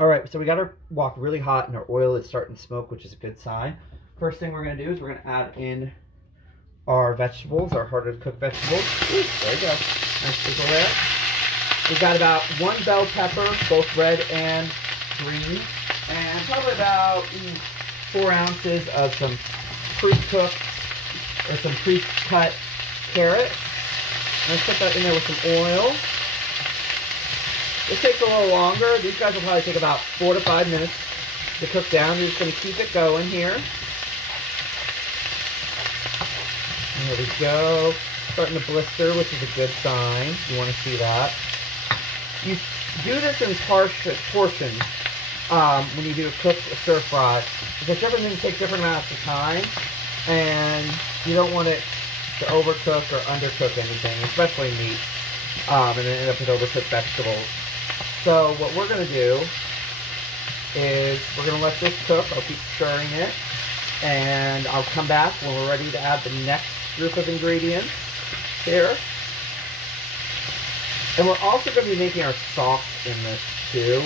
All right, so we got our wok really hot and our oil is starting to smoke, which is a good sign. First thing we're gonna do is we're gonna add in our vegetables, our harder to cook vegetables. Ooh, there we go. Nice sizzle there. We've got about 1 bell pepper, both red and green, and probably about 4 ounces of some pre-cooked or some pre-cut carrots. I'm gonna put that in there with some oil. This takes a little longer. These guys will probably take about 4 to 5 minutes to cook down. We're just going to keep it going here. There we go. Starting to blister, which is a good sign. You want to see that. You do this in portions when you do a cooked stir fry, because everything takes different amounts of time, and you don't want it to overcook or undercook anything, especially meat, and then end up with overcooked vegetables. So what we're going to do is we're going to let this cook. I'll keep stirring it, and I'll come back when we're ready to add the next group of ingredients here. And we're also going to be making our sauce in this too,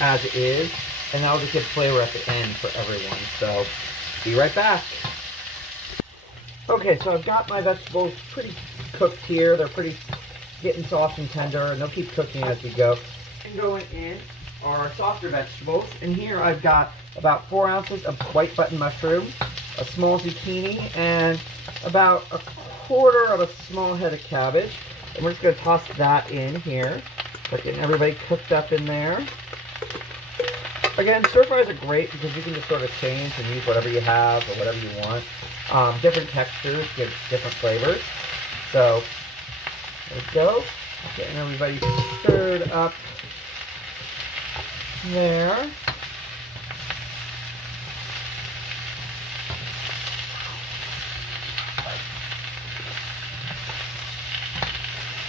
as it is, and that'll just give flavor at the end for everyone. So be right back. Okay, so I've got my vegetables pretty cooked here. They're pretty getting soft and tender, and they'll keep cooking as we go. And going in are softer vegetables, and here I've got about 4 ounces of white button mushroom, a small zucchini, and about 1/4 of a small head of cabbage. And we're just going to toss that in here. Start getting everybody cooked up in there. Again, stir fries are great because you can just sort of change and use whatever you have or whatever you want. Different textures give different flavors. So there we go. Getting everybody stirred up there.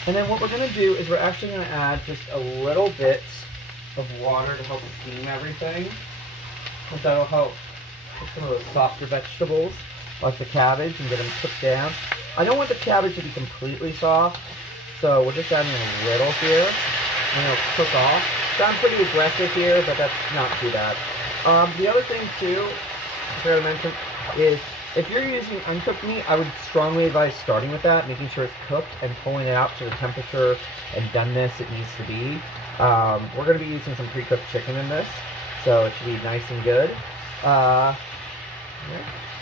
And then what we're going to do is we're actually going to add just a little bit of water to help steam everything. And that'll help with some of those softer vegetables, like the cabbage, and get them cooked down. I don't want the cabbage to be completely soft, so we're just adding a little here, and it'll cook off. So I'm pretty aggressive here, but that's not too bad. The other thing too, I forgot to mention, is if you're using uncooked meat, I would strongly advise starting with that, making sure it's cooked and pulling it out to the temperature and doneness it needs to be. We're going to be using some pre-cooked chicken in this, so it should be nice and good. Yeah.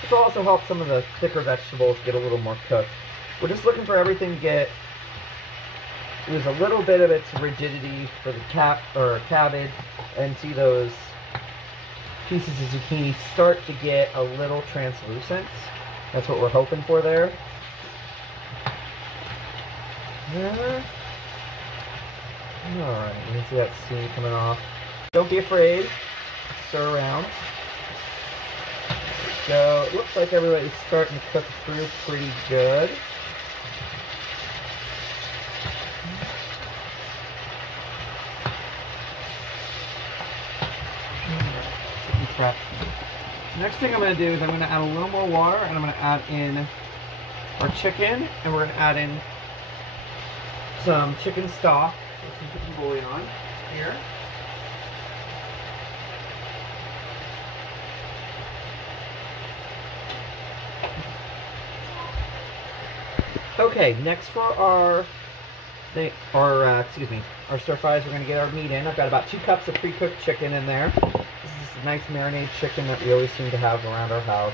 This will also help some of the thicker vegetables get a little more cooked. We're just looking for everything to get, lose a little bit of its rigidity for the cabbage, and see those pieces of zucchini start to get a little translucent. That's what we're hoping for there. Yeah. Alright, you can see that steam coming off. Don't be afraid. Stir around. So it looks like everybody's starting to cook through pretty good. Next thing I'm going to do is I'm going to add a little more water, and I'm going to add in our chicken, and we're going to add in some chicken stock, some chicken bouillon here. Okay, next for our stir fries, we're going to get our meat in. I've got about 2 cups of pre-cooked chicken in there. This is a nice marinade chicken that we always seem to have around our house.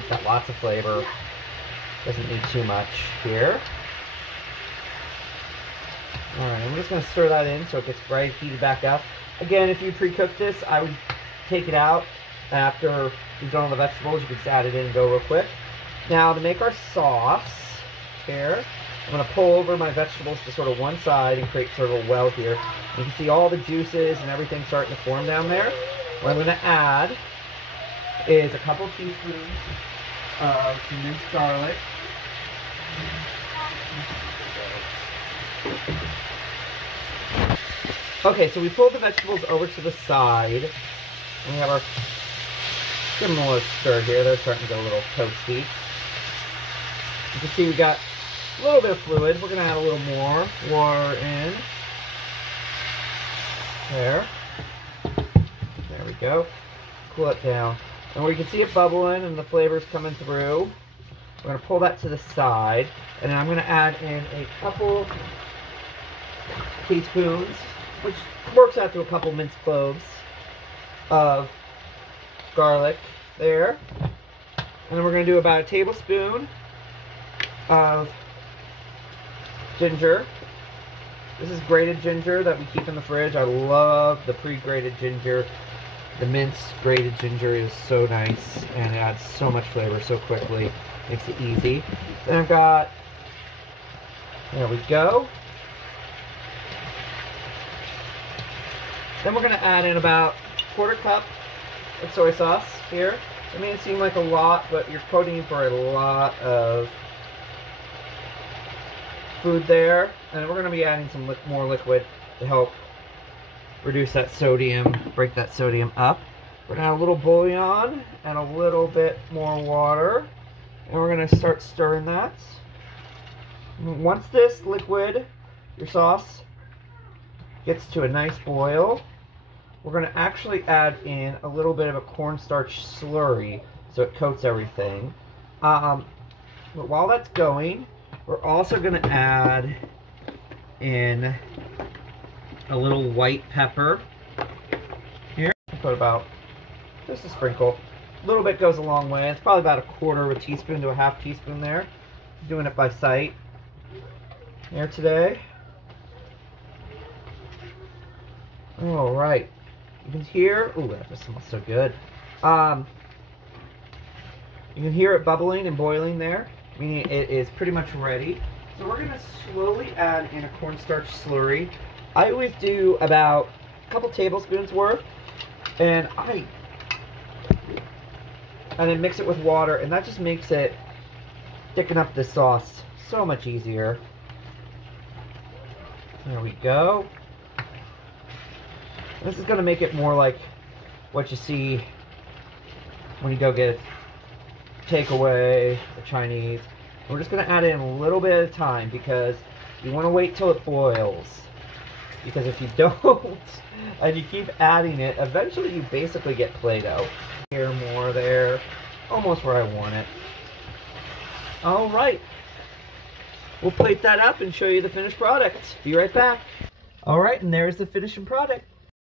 It's got lots of flavor. Doesn't need too much here. Alright, I'm just going to stir that in so it gets right heated back up. Again, if you pre-cook this, I would take it out after you've done all the vegetables. You can just add it in and go real quick. Now, to make our sauce here, I'm going to pull over my vegetables to sort of one side and create sort of a well here. You can see all the juices and everything starting to form down there. What I'm going to add is a couple teaspoons of minced garlic. Okay, so we pulled the vegetables over to the side. And we have our, give them a little stir here. They're starting to get a little toasty. You can see we got a little bit of fluid. We're going to add a little more water in. There. go. Cool it down. And where you can see it bubbling and the flavors coming through, we're going to pull that to the side. And then I'm going to add in a couple teaspoons, which works out to a couple minced cloves of garlic there. And then we're going to do about a tablespoon of ginger. This is grated ginger that we keep in the fridge. I love the pre-grated ginger. The minced grated ginger is so nice and it adds so much flavor so quickly. Makes it easy. Then I've got, there we go. Then we're going to add in about a quarter cup of soy sauce here. It may seem like a lot, but you're coating for a lot of food there. And we're going to be adding some more liquid to help reduce that sodium, break that sodium up. We're going to add a little bouillon and a little bit more water. And we're going to start stirring that. Once this liquid, your sauce, gets to a nice boil, we're going to actually add in a little bit of a cornstarch slurry so it coats everything. But while that's going, we're also going to add in a little white pepper here. I'll put about just a sprinkle. A little bit goes a long way. It's probably about a quarter of a teaspoon to a half teaspoon there. I'm doing it by sight here today. All right. You can hear, ooh, that just smells so good. You can hear it bubbling and boiling there, meaning it is pretty much ready. So we're going to slowly add in a cornstarch slurry. I always do about a couple tablespoons worth, and then mix it with water, and that just makes it thicken up the sauce so much easier. There we go. This is going to make it more like what you see when you go get a takeaway, a Chinese. We're just going to add in a little bit at a time because you want to wait till it boils. Because if you don't, and you keep adding it, eventually you basically get Play-Doh. Here, more there, almost where I want it. All right. We'll plate that up and show you the finished product. Be right back. All right, and there's the finishing product.